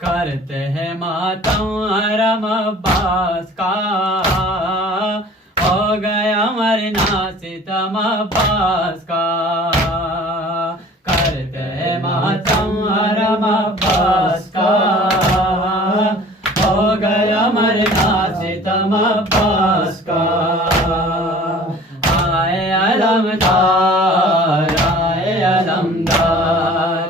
کرتے ہیں ماتم حرم عباس کا، ہو گیا مرنا ستم عباس کا، کرتے ہیں ماتم حرم عباس کا، ہو گیا مرنا ستم عباس کا، آئے علمدار آئے علمدار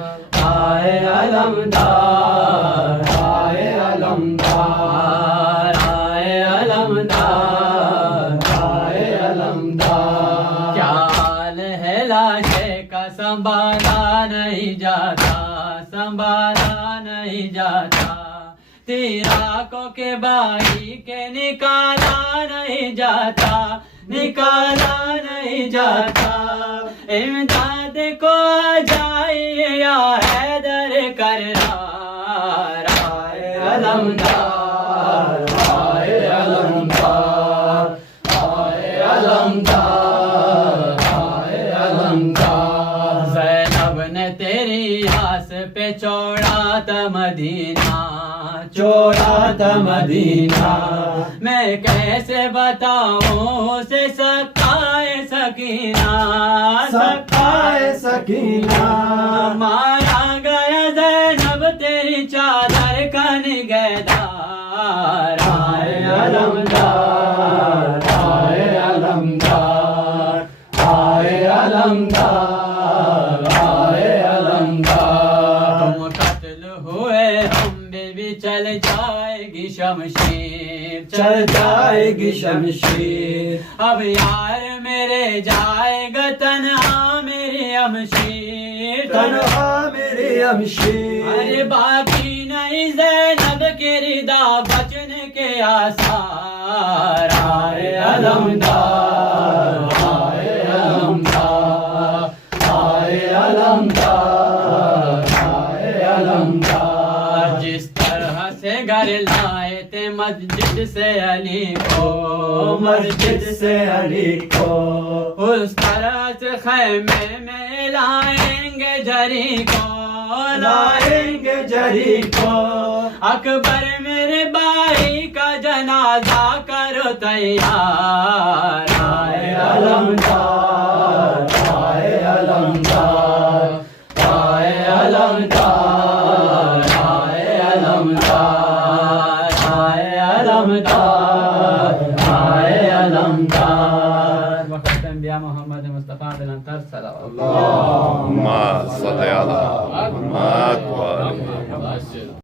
آئے علمدار آئے علمدار آئے علمدار آئے علمدار، کیا حال ہے لاشے کا سنبھالا نہیں جاتا، سنبھالا نہیں جاتا، تیراکوں کے بائی کے نکالا نہیں جاتا، نکالا نہیں جاتا، امداد کو آ جائیے یا حیدر کرار، آئے علمدار آئے علمدار آئے علمدار آئے علمدار، زینب نے تیری آس پہ چھوڑا تھا مدینہ، چھوڑا تھا مدینہ، میں کیسے بتاؤں اسے سقائے سکینہ، سقائے سکینہ، مارا گیا زینب تیری چادر کا نگہدار، آئے علمدار آئے علمدار آئے علمدار آئے علمدار، تم قتل ہوئے ہم بھی چل جائے گی شمشیر، چل جائے گی شمشیر، اب یار میرے جائے گا تنہا میری ہمشیر، تنہا میری ہمشیر، ارے باقی نہیں زینب کی ردا بچنے کے آثار، آئے علمدار آئے علمدار آئے علمدار آئے علمدار، جس طرح سے گھر لائے تھے مسجد سے علی کو، مسجد سے علی کو، اس طرح سے خیمے میں لائیں گے جری کو، لائیں گے جری کو، اکبر میرے بھائی کا جنازہ کرو تیار، آئے علمدار آئے علمدار آئے علمدار آئے علمدار آئے علمدار آئے علمدار، وقت انبیاء محمد مصطفیٰ بن انصر صلی اللہ اللهم صل على محمد وآل محمد.